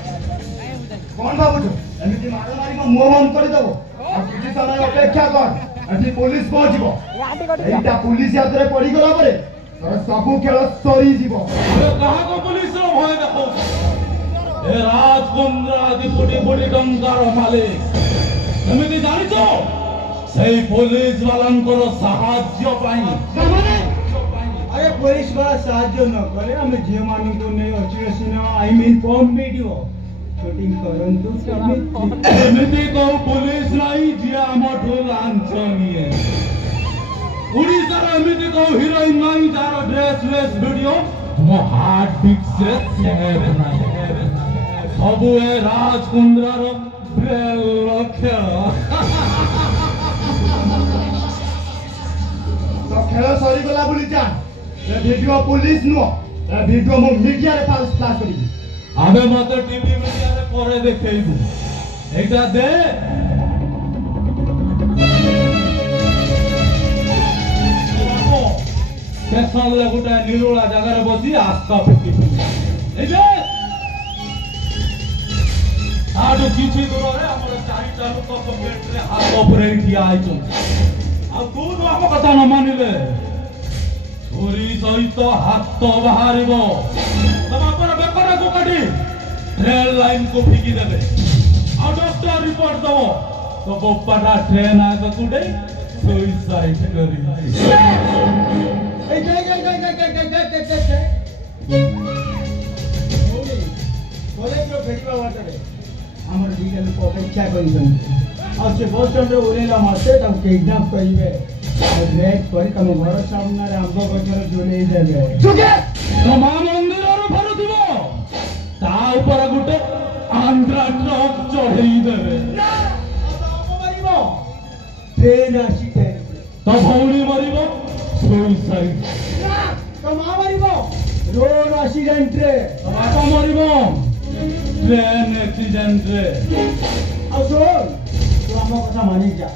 कौन भावुछु एमिति मारो मारी को मुंह बंद कर देबो आ किछि समय अपेक्षा कर अथि पुलिस पहुंचबो एटा पुलिस यात्रे पड़ी गला परे तोर सबु खेल सरी जीवो अरे कहा को पुलिस रो भय देखो ए राजकुंद्र अधिपुटी पुटी टंकार मालिक एमिति जानितो सेई पुलिस वालांकर सहाय्य पाई सामने अरे पुलिस वाला साहाय्य न करे हम जे मानु को नै अचिर सिनेमा आई मीन कॉम वीडियो शूटिंग करंतु एमिति को पुलिस नाही जे हमठो लांच निये उड़ीसा रे एमिति को हीरोइन नाही तारो ड्रेस वीडियो मो हार्ट बीट से सेव नाही सबु ए राजकुंद्र रो बेल खेल तो खेल सरी गला बोली जा ए वीडियो पुलिस नो ए वीडियो मो मीडिया रे पास फ्लैश करी आबे मते टीवी मीडिया रे करे देखेइबु एटा दे स्टेशन ले गुटा निरोला जगह रे बसी आस्था फुकी ए दे आडो किछि दूर रे हमर चारि चालू को पॉकेट रे हाथ ऊपर ठिया आइछो आ तू न हम कथा न मानिले छोरी सहित हाथ बाहरिबो तमा पर बेकरा को काटी ट्रेन लाइन को फिकी देबे आ डॉक्टर रिपोर्ट दबो तो बप्पाटा ट्रेन आ तो कुडे सुसाइड करी ए कॉलेज रो फेडिबा वाटरे हमर लीगल को अपेक्षा करिसन आ से बस स्टैंड रे ओरेला मासे तम किडनैप करिवे रेड करी तम घर सामने रे आंबो गछर जोले देबे चुके तो मा मंदिर रो भर दिबो ता ऊपर गुटे आंध्रा ट्रक चढ़ेई देबे ना तो मारिबो ट्रेन आसी तो भौणी मरिबो सुसाइड ना तो मा मारिबो रोड एक्सीडेंट रे तो बापा मरिबो ट्रेन एक्सीडेंट रे आ सुन तू हम कथा मानि जा